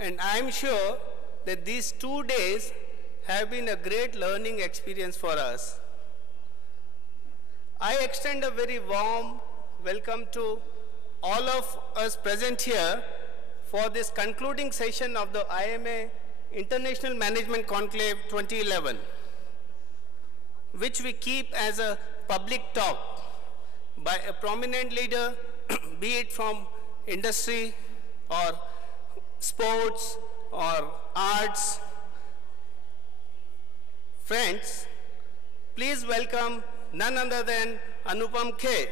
And I'm sure that these 2 days have been a great learning experience for us. I extend a very warm welcome to all of us present here for this concluding session of the IMA International Management Conclave 2011, which we keep as a public talk by a prominent leader, be it from industry or sports or arts. Friends, please welcome none other than Anupam Kher,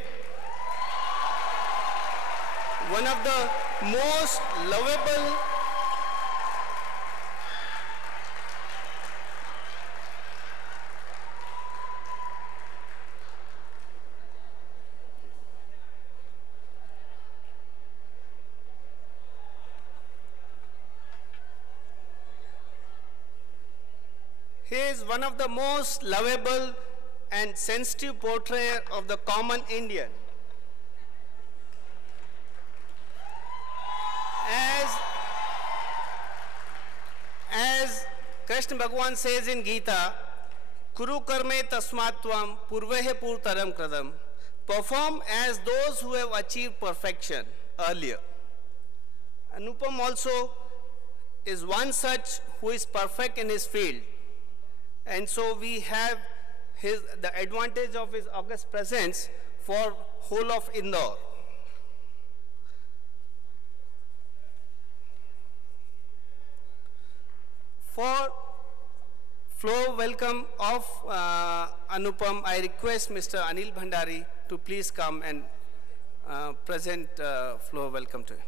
one of the most lovable one of the most lovable and sensitive portrait of the common Indian. As Krishna Bhagwan says in Gita, Kuru karme tasmatvam purvehe purtaram kradam. Perform as those who have achieved perfection earlier. Anupam also is one such who is perfect in his field. And so we have the advantage of his august presence for whole of Indore. For floor welcome of Anupam, I request Mr. Anil Bhandari to please come and present floor welcome to him.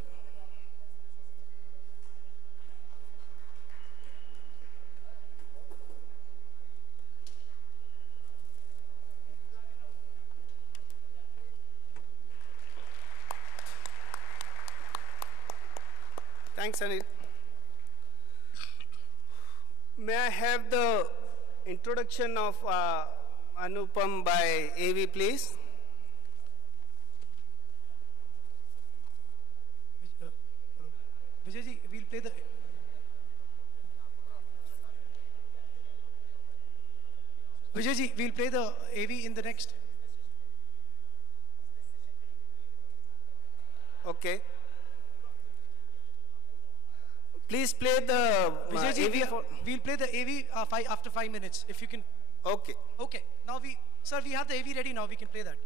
Thanks, Anil. May I have the introduction of Anupam by AV, please? Vijay ji, we'll play the... Vijay ji, we'll play the AV in the next. Okay. Please play the AV. We'll play the AV after 5 minutes, if you can. Okay. Okay. Now sir, we have the AV ready now. We can play that.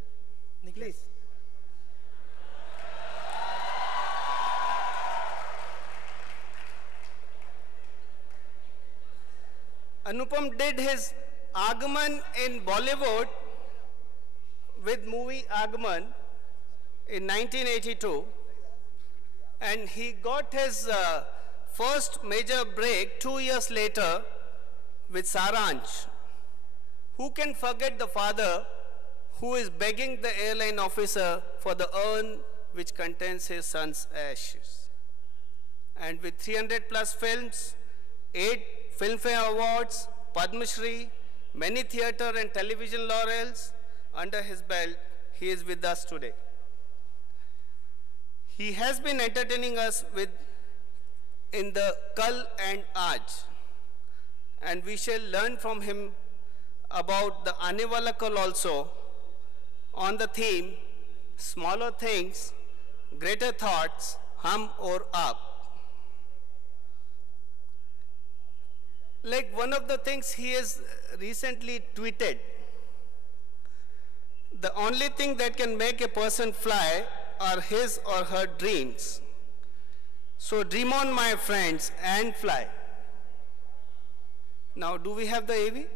Please. Anupam did his Agaman in Bollywood with movie Agaman in 1982, and he got his first major break 2 years later with Saransh. Who can forget the father who is begging the airline officer for the urn which contains his son's ashes? And with 300 plus films, 8 Filmfare Awards, Padma Shri, many theatre and television laurels under his belt, he is with us today. He has been entertaining us in the Kal and Aaj, and we shall learn from him about the Aane Wala Kal also on the theme smaller things, greater thoughts, hum or aap. Like one of the things he has recently tweeted, the only thing that can make a person fly are his or her dreams. So dream on, my friends, and fly. Now, do we have the AV?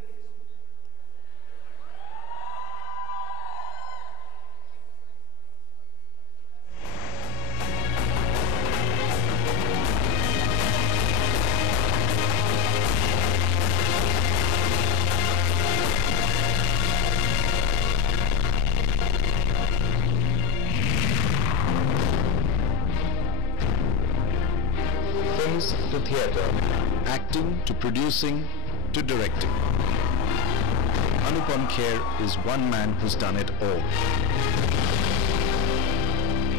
To theatre, acting to producing to directing. Anupam Kher is one man who's done it all.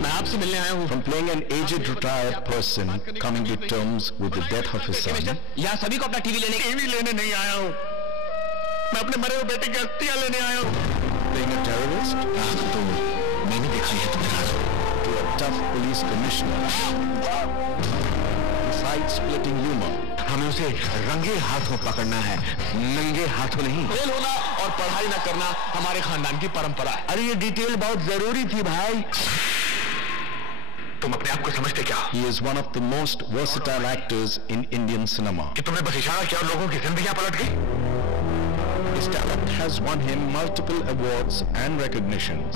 मैं आपसे मिलने आया हूँ. From playing an aged retired person coming to terms with the death of his son. यहाँ सभी को अपना TV लेने नहीं आया हूँ. मैं अपने मरे हुए बेटे की अस्थियां लेने आया हूँ. Being a terrorist? तो मैंने देखा है तुम्हें. To a tough police commissioner. Besides splitting humor. हमें उसे रंगे हाथों पकड़ना है, नंगे हाथों नहीं. फेल होना और पढ़ाई न करना हमारे खानदान की परंपरा है. अरे ये डिटेल बहुत जरूरी थी भाई. तुम अपने आप को समझते क्या? He is one of the most versatile actors in Indian cinema. कि तुमने बस इशारा किया और लोगों की जिंदगियां पलट गई. His talent has won him multiple awards and recognitions.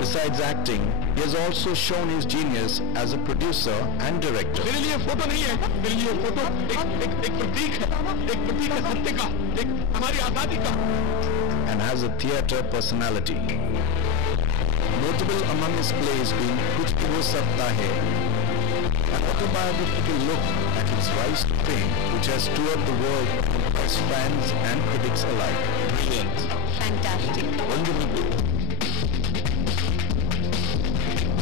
Besides acting, he has also shown his genius as a producer and director. मेरे लिए फोटो नहीं है, मेरे लिए फोटो एक प्रतीक है, एक प्रतीक है सत्य का, एक हमारी आजादी का. And has a theatre personality. Notable among his plays being Kuch Bhi Ho Sakta Hai, an autobiographical look at his rise to fame, which has toured the world and impressed fans and critics alike. Brilliant. Fantastic. Wonderful.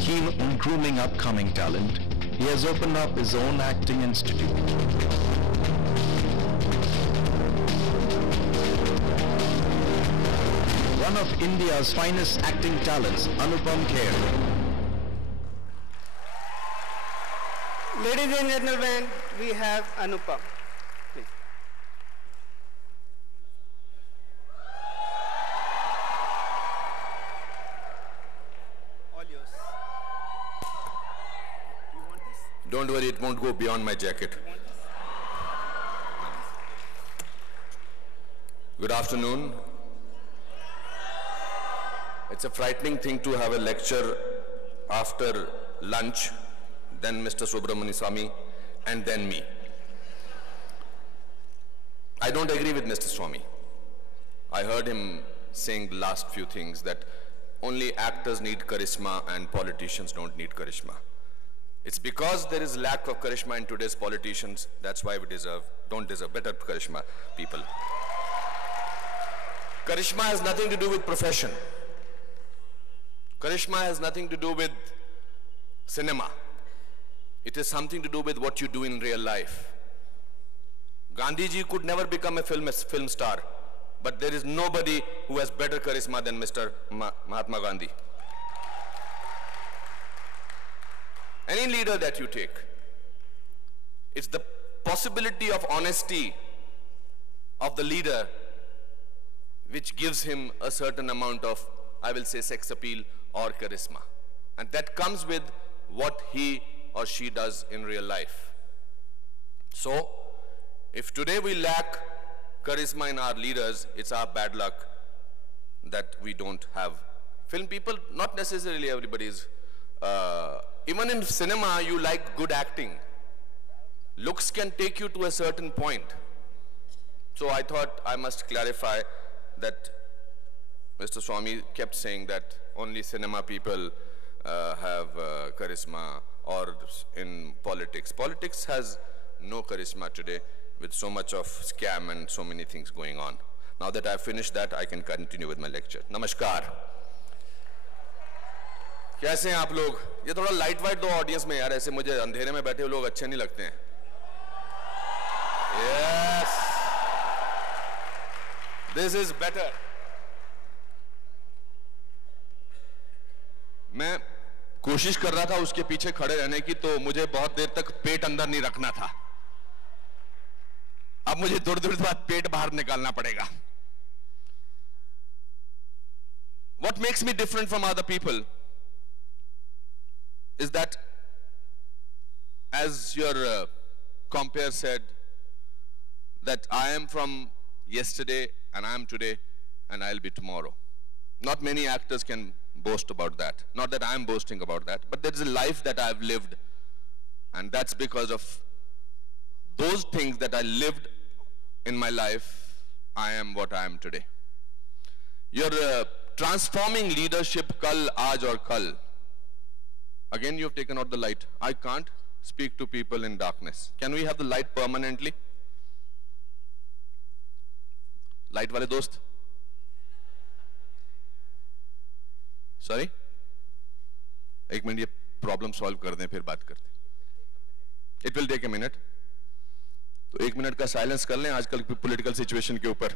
Keen on grooming upcoming talent, he has opened up his own acting institute. One of India's finest acting talents, Anupam Kher. Ladies and gentlemen, we have Anupam. Please. All yours. Don't worry, it won't go beyond my jacket. Good afternoon. It's a frightening thing to have a lecture after lunch, then Mr. Subramani Swamy, and then me. I don't agree with Mr. Swamy. I heard him saying the last few things that only actors need charisma and politicians don't need charisma. It's because there is lack of charisma in today's politicians, that's why we don't deserve better charisma people. Charisma has nothing to do with profession. Charisma has nothing to do with cinema. It is something to do with what you do in real life. Gandhi ji could never become a film star, but there is nobody who has better charisma than Mr. Mahatma Gandhi. Any leader that you take, it's the possibility of honesty of the leader which gives him a certain amount of, I will say, sex appeal or charisma. And that comes with what he or she does in real life. So, if today we lack charisma in our leaders, it's our bad luck that we don't have film people. Not necessarily everybody is. Even in cinema, you like good acting. Looks can take you to a certain point. So I thought I must clarify that Mr. Swamy kept saying that only cinema people have charisma, or in politics. Politics has no charisma today with so much of scam and so many things going on. Now that I've finished that, I can continue with my lecture. Namaskar. कैसे हैं आप लोग? ये थोड़ा light white दो audience में यार, ऐसे मुझे अंधेरे में बैठे हुए लोग अच्छे नहीं लगते हैं. Yes, this is better. मैं कोशिश कर रहा था उसके पीछे खड़े रहने की, तो मुझे बहुत देर तक पेट अंदर नहीं रखना था. अब मुझे थोड़ी देर बाद पेट बाहर निकालना पड़ेगा. What makes me different from other people is that, as your compere said, that I am from yesterday and I am today and I'll be tomorrow. Not many actors can boast about that. Not that I am boasting about that, but there is a life that I've lived, and that's because of those things that I lived in my life, I am what I am today. You're transforming leadership kal, aaj aur kal. Again, you have taken out the light. I can't speak to people in darkness. Can we have the light permanently? Light wale dost? Sorry? एक minute ये problem solve कर दें फिर बात करते हैं। It will take a minute. तो 1 minute का साइलेंस कर लें आजकल की पॉलिटिकल सिचुएशन के ऊपर।